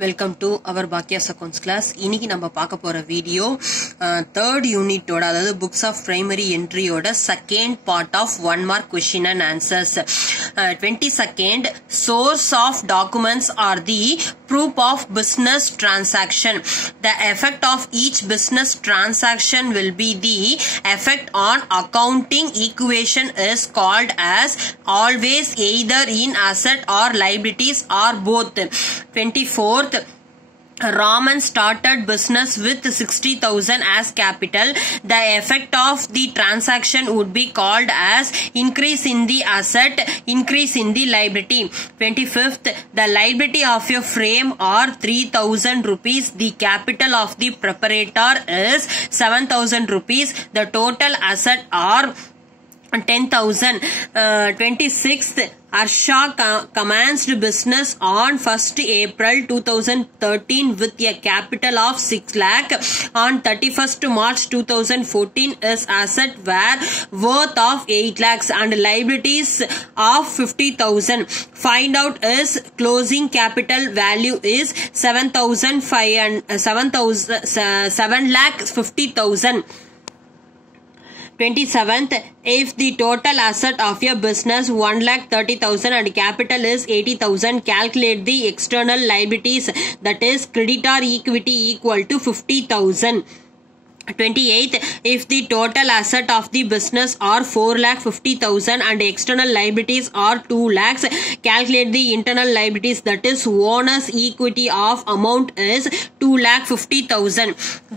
Welcome to our Bhakyas Accounts class. இன்னைக்கு நம்ம பார்க்க போற வீடியோ third unit ஓட அதாவது books of primary entry ஓட second part of 1 mark question and answers. 22nd source of documents are the proof of business transaction. The effect of each business transaction will be the effect on accounting equation is called as always either in asset or liabilities or both. 24th Raman started business with 60,000 as capital. The effect of the transaction would be called as increase in the asset, increase in the liability. 25th, the liability of a frame are 3,000 rupees. The capital of the preparator is 7,000 rupees. The total asset are 10,000. 26th, Arsha commenced business on 1st April 2013 with a capital of 6 lakh. On 31st March 2014, his asset were worth of 8 lakhs and liabilities of 50,000. Find out his closing capital value is 7,50,000. 27th, if the total asset of your business 1,30,000 and capital is 80,000, calculate the external liabilities, that is creditor equity equal to 50,000. 28th, if the total asset of the business are 4,50,000 and external liabilities are 2 lakhs, calculate the internal liabilities, that is owner's equity of amount is 2,50,000.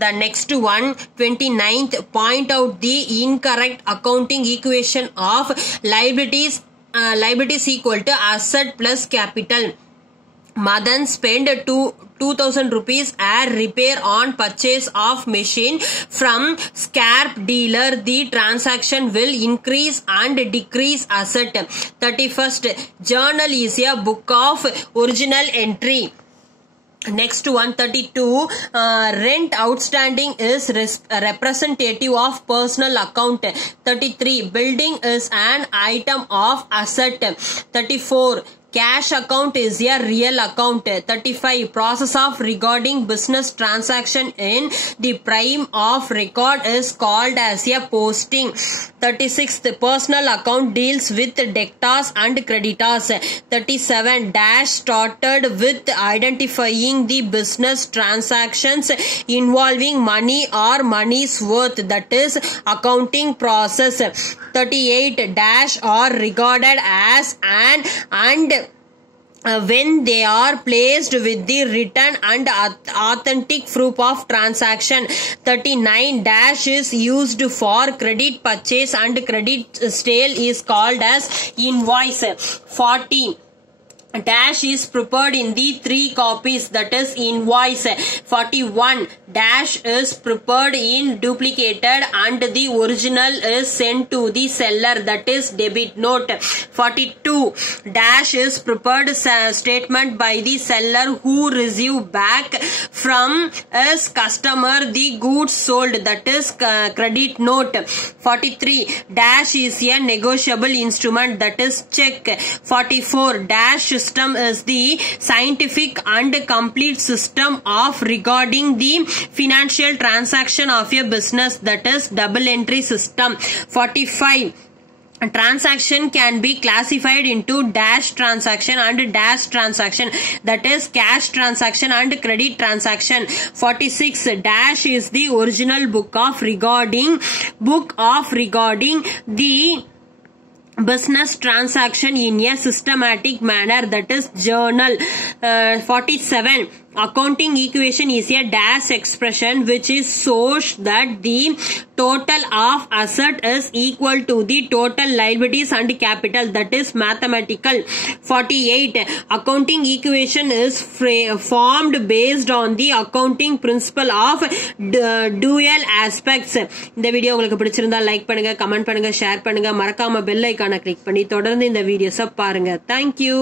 The next one, 29th, point out the incorrect accounting equation of liabilities equal to asset plus capital. Madan spent 2,000 rupees at repair on purchase of machine from scrap dealer. The transaction will increase and decrease asset. 31st, journal is a book of original entry. Next 132, rent outstanding is representative of personal account. 33, building is an item of asset. 34, cash account is a real account. 35, process of regarding business transaction in the prime of record is called as a posting. 36, the personal account deals with debtors and creditors. 37, dash started with identifying the business transactions involving money or money's worth, that is accounting process. 38, dash are regarded as an and when they are placed with the written and authentic proof of transaction. 39, dash is used for credit purchase and credit sale is called as invoice. 40, dash is prepared in the 3 copies, that is invoice. 41, dash is prepared in duplicated and the original is sent to the seller, that is debit note. 42, dash is prepared statement by the seller who receive back from his customer the goods sold, that is credit note. 43, dash is a negotiable instrument, that is check. 44, dash system is the scientific and complete system of regarding the financial transaction of a business, that is double entry system. 45, transaction can be classified into dash transaction and dash transaction, that is cash transaction and credit transaction. 46, dash is the original book of regarding the business transaction in a systematic manner, that is journal. 47, accounting equation is a dash expression which is shows that the total of asset is equal to the total liabilities and capital, that is mathematical. 48, accounting equation is formed based on the accounting principle of dual aspects. இந்த video உங்களுக்கு பிடிச்சிருந்தா like பண்ணுங்க, comment பண்ணுங்க, share பண்ணுங்க, மறக்காம bell ஐகானை click பண்ணி தொடர்ந்து இந்த வீடியோஸை பாருங்க. Thank you.